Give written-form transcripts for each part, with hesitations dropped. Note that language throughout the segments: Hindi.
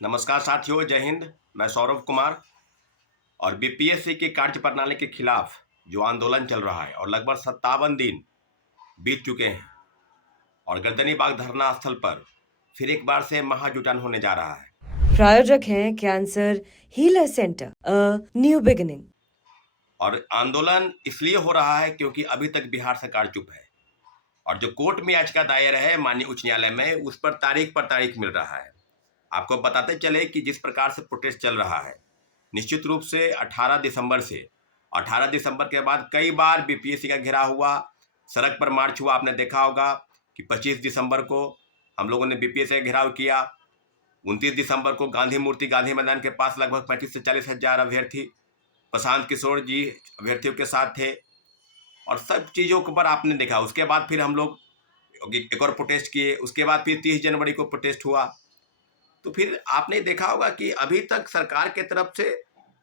नमस्कार साथियों, जय हिंद। मैं सौरभ कुमार। और बीपीएससी की कार्य प्रणाली के खिलाफ जो आंदोलन चल रहा है और लगभग 57 दिन बीत चुके हैं और गर्दनी बाग धरना स्थल पर फिर एक बार से महाजुटान होने जा रहा है। प्रायोजक हैं cancer healer centre, a new beginning. और आंदोलन इसलिए हो रहा है क्योंकि अभी तक बिहार सरकार चुप है और जो कोर्ट में याचिका दायर है माननीय उच्च न्यायालय में, उस पर तारीख मिल रहा है। आपको बताते चले कि जिस प्रकार से प्रोटेस्ट चल रहा है, निश्चित रूप से 18 दिसंबर के बाद कई बार बीपीएससी का घेराव हुआ, सड़क पर मार्च हुआ। आपने देखा होगा कि 25 दिसंबर को हम लोगों ने बीपीएससी का घेराव किया। 29 दिसंबर को गांधी मूर्ति, गांधी मैदान के पास लगभग 35 से 40 हजार अभ्यर्थी, प्रशांत किशोर जी अभ्यर्थियों के साथ थे और सब चीज़ों के ऊपर आपने देखा। उसके बाद फिर हम लोग एक और प्रोटेस्ट किए। उसके बाद फिर 30 जनवरी को प्रोटेस्ट हुआ। तो फिर आपने देखा होगा कि अभी तक सरकार के तरफ से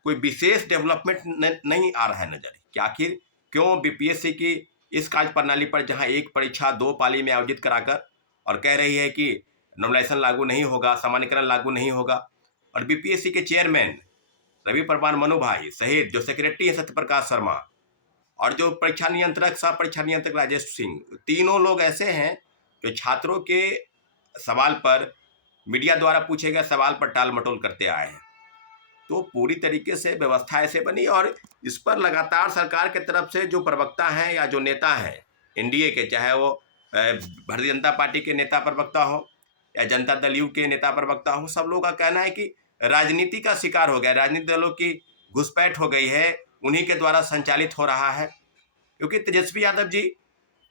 कोई विशेष डेवलपमेंट नहीं आ रहा है नजर कि आखिर क्यों बीपीएससी की इस कार्य प्रणाली पर, जहां एक परीक्षा 2 पाली में आयोजित कराकर और कह रही है कि नॉर्मलाइजेशन लागू नहीं होगा, सामान्यकरण लागू नहीं होगा, और बीपीएससी के चेयरमैन रवि परवार मनु भाई सहित जो सेक्रेटरी है सत्यप्रकाश शर्मा और जो परीक्षा नियंत्रक, सह परीक्षा नियंत्रक राजेश सिंह, तीनों लोग ऐसे हैं जो छात्रों के सवाल पर, मीडिया द्वारा पूछे गए सवाल पर टाल मटोल करते आए हैं। तो पूरी तरीके से व्यवस्था ऐसे बनी और इस पर लगातार सरकार के तरफ से जो प्रवक्ता हैं या जो नेता हैं एनडीए के, चाहे वो भारतीय जनता पार्टी के नेता प्रवक्ता हो या जनता दल यू के नेता प्रवक्ता हो, सब लोगों का कहना है कि राजनीति का शिकार हो गया, राजनीतिक दलों की घुसपैठ हो गई है, उन्हीं के द्वारा संचालित हो रहा है। क्योंकि तेजस्वी यादव जी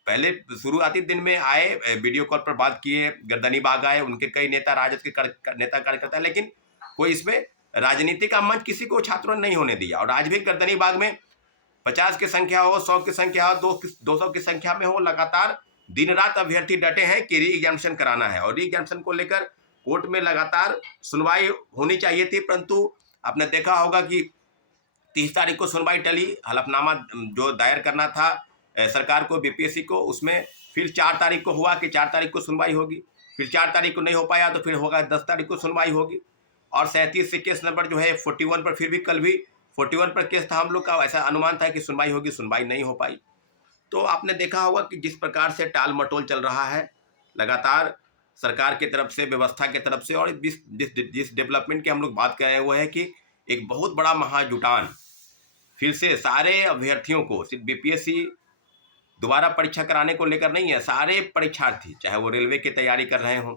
पहले शुरुआती दिन में आए, वीडियो कॉल पर बात किए, गर्दनी बाग आए, उनके कई नेता, राजद के नेता कार्यकर्ता, लेकिन कोई इसमें राजनीति का मंच किसी को छात्रों ने नहीं होने दिया। और आज भी गर्दनी बाग में 50 की संख्या हो, 100 की संख्या हो, 200 की संख्या में हो, लगातार दिन रात अभ्यर्थी डटे हैं कि री एग्जामिनेशन कराना है। और री एग्जामिनेशन को लेकर कोर्ट में लगातार सुनवाई होनी चाहिए थी, परंतु आपने देखा होगा कि 30 तारीख को सुनवाई टली। हलफनामा जो दायर करना था सरकार को, बीपीएससी को, उसमें फिर 4 तारीख को हुआ कि 4 तारीख को सुनवाई होगी, फिर 4 तारीख को नहीं हो पाया तो फिर होगा 10 तारीख को सुनवाई होगी। और 37 से केस नंबर जो है 41 पर, फिर भी कल भी 41 पर केस था हम लोग का, ऐसा अनुमान था कि सुनवाई होगी, सुनवाई नहीं हो पाई। तो आपने देखा होगा कि जिस प्रकार से टाल मटोल चल रहा है लगातार सरकार की तरफ से, व्यवस्था की तरफ से। और जिस डेवलपमेंट की हम लोग बात कर रहे हैं वो है कि एक बहुत बड़ा महाजुटान फिर से सारे अभ्यर्थियों को, सिर्फ बीपीएससी दोबारा परीक्षा कराने को लेकर नहीं है, सारे परीक्षार्थी, चाहे वो रेलवे की तैयारी कर रहे हों,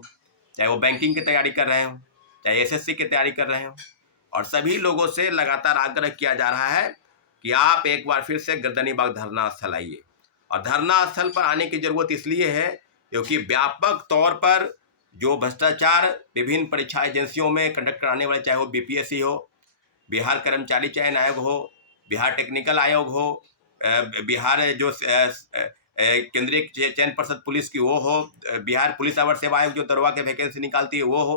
चाहे वो बैंकिंग की तैयारी कर रहे हों, चाहे एसएससी की तैयारी कर रहे हों, और सभी लोगों से लगातार आग्रह किया जा रहा है कि आप एक बार फिर से गर्दनी बाग धरना स्थल आइए। और धरना स्थल पर आने की जरूरत इसलिए है क्योंकि व्यापक तौर पर जो भ्रष्टाचार विभिन्न परीक्षा एजेंसियों में कंडक्ट कराने वाले, चाहे वो बीपीएससी हो, बिहार कर्मचारी चयन आयोग हो, बिहार टेक्निकल आयोग हो, बिहार जो केंद्रीय चयन पर्षद पुलिस की वो हो, बिहार पुलिस अवर सेवा आयोग जो दरोगा के वैकेंसी निकालती है वो हो,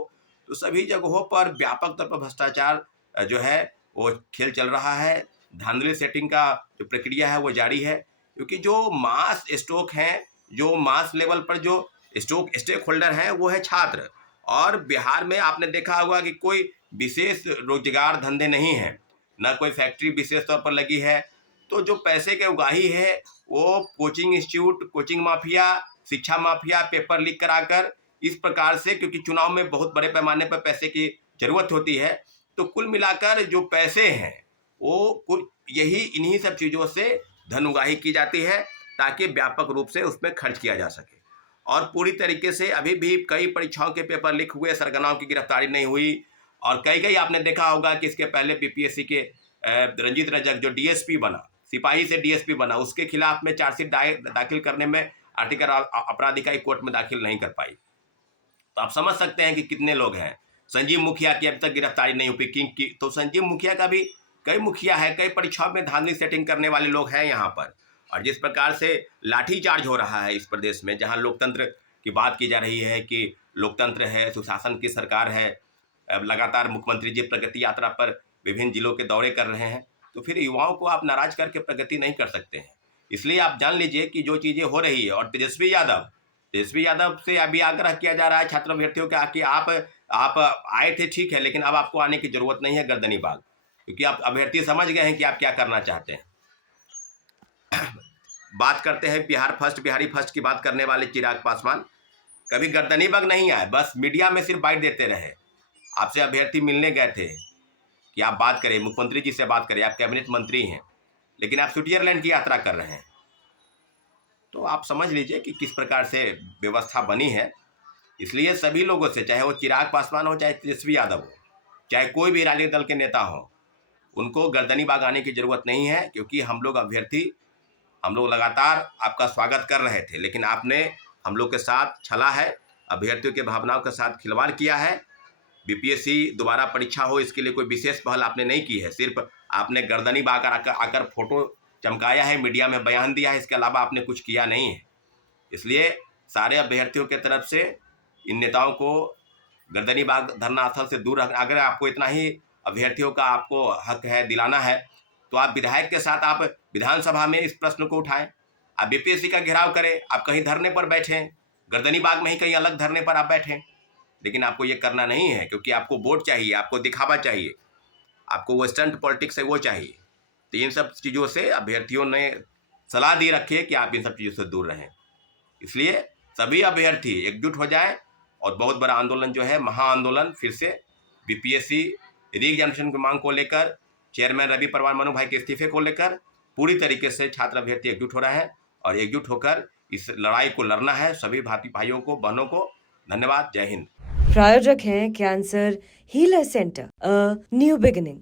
तो सभी जगहों पर व्यापक तौर पर भ्रष्टाचार जो है वो खेल चल रहा है। धांधली सेटिंग का जो प्रक्रिया है वो जारी है, क्योंकि जो मास स्टॉक हैं, जो मास लेवल पर जो स्टेक होल्डर हैं वो है छात्र। और बिहार में आपने देखा होगा कि कोई विशेष रोजगार धंधे नहीं है, ना कोई फैक्ट्री विशेष तौर पर लगी है। तो जो पैसे के उगाही है वो कोचिंग इंस्टीट्यूट, कोचिंग माफिया, शिक्षा माफिया, पेपर लीक कराकर इस प्रकार से, क्योंकि चुनाव में बहुत बड़े पैमाने पर पैसे की जरूरत होती है, तो कुल मिलाकर जो पैसे हैं वो कुल यही इन्हीं सब चीज़ों से धन उगाही की जाती है ताकि व्यापक रूप से उसमें खर्च किया जा सके। और पूरी तरीके से अभी भी कई परीक्षाओं के पेपर लीक हुए, सरगनाओं की गिरफ्तारी नहीं हुई। और कई आपने देखा होगा कि इसके पहले बीपीएससी के रंजीत रजक जो डीएसपी बना, सिपाही से डीएसपी बना, उसके खिलाफ में चार्जशीट दाखिल करने में आर्थिक अपराध इकाई कोर्ट में दाखिल नहीं कर पाई। तो आप समझ सकते हैं कि कितने लोग हैं। संजीव मुखिया की अभी तक गिरफ्तारी नहीं हुई, किंग की। तो संजीव मुखिया का भी, कई मुखिया है, कई परीक्षाओं में धांधली सेटिंग करने वाले लोग हैं यहाँ पर। और जिस प्रकार से लाठीचार्ज हो रहा है इस प्रदेश में, जहाँ लोकतंत्र की बात की जा रही है कि लोकतंत्र है, सुशासन की सरकार है, लगातार मुख्यमंत्री जी प्रगति यात्रा पर विभिन्न जिलों के दौरे कर रहे हैं, तो फिर युवाओं को आप नाराज करके प्रगति नहीं कर सकते हैं। इसलिए आप जान लीजिए कि जो चीज़ें हो रही है, और तेजस्वी यादव से अभी आग्रह किया जा रहा है छात्र अभ्यर्थियों का कि आप आप आए थे ठीक है, लेकिन अब आपको आने की जरूरत नहीं है गर्दनी बाग, क्योंकि आप अभ्यर्थी समझ गए हैं कि आप क्या करना चाहते हैं। बात करते हैं बिहारी फर्स्ट की बात करने वाले चिराग पासवान कभी गर्दनी बाग नहीं आए, बस मीडिया में सिर्फ बाइट देते रहे। आपसे अभ्यर्थी मिलने गए थे कि आप बात करें, मुख्यमंत्री जी से बात करें, आप कैबिनेट मंत्री हैं, लेकिन आप स्विट्जरलैंड की यात्रा कर रहे हैं। तो आप समझ लीजिए कि किस प्रकार से व्यवस्था बनी है। इसलिए सभी लोगों से, चाहे वो चिराग पासवान हो, चाहे तेजस्वी यादव हो, चाहे कोई भी राजनीतिक दल के नेता हो, उनको गर्दनी बाग आने की जरूरत नहीं है, क्योंकि हम लोग लगातार आपका स्वागत कर रहे थे, लेकिन आपने हम लोग के साथ छला है, अभ्यर्थियों के भावनाओं के साथ खिलवाड़ किया है। बीपीएससी दोबारा परीक्षा हो, इसके लिए कोई विशेष पहल आपने नहीं की है, सिर्फ आपने गर्दनी बाग आकर फोटो चमकाया है, मीडिया में बयान दिया है, इसके अलावा आपने कुछ किया नहीं है। इसलिए सारे अभ्यर्थियों के तरफ से इन नेताओं को गर्दनी बाग धरना स्थल से दूर रखना। अगर आपको इतना ही अभ्यर्थियों का आपको हक है दिलाना है, तो आप विधायक के साथ आप विधानसभा में इस प्रश्न को उठाएं, आप बीपीएससी का घेराव करें, आप कहीं धरने पर बैठें, गर्दनी बाग में ही कहीं अलग धरने पर आप बैठें, लेकिन आपको ये करना नहीं है, क्योंकि आपको वोट चाहिए, आपको दिखावा चाहिए, आपको वो स्टंट पॉलिटिक्स है वो चाहिए। तो इन सब चीज़ों से अभ्यर्थियों ने सलाह दी रखी है कि आप इन सब चीज़ों से दूर रहें। इसलिए सभी अभ्यर्थी एकजुट हो जाएं और बहुत बड़ा आंदोलन जो है, महाआंदोलन, फिर से बीपीएससी रीएग्जामिनेशन की मांग को लेकर, चेयरमैन रवि परवार मनु भाई के इस्तीफे को लेकर पूरी तरीके से छात्र अभ्यर्थी एकजुट हो रहे हैं और एकजुट होकर इस लड़ाई को लड़ना है। सभी भाइयों को, बहनों को धन्यवाद। जय हिंद। प्रायोजक हैं cancer healer centre, a new beginning.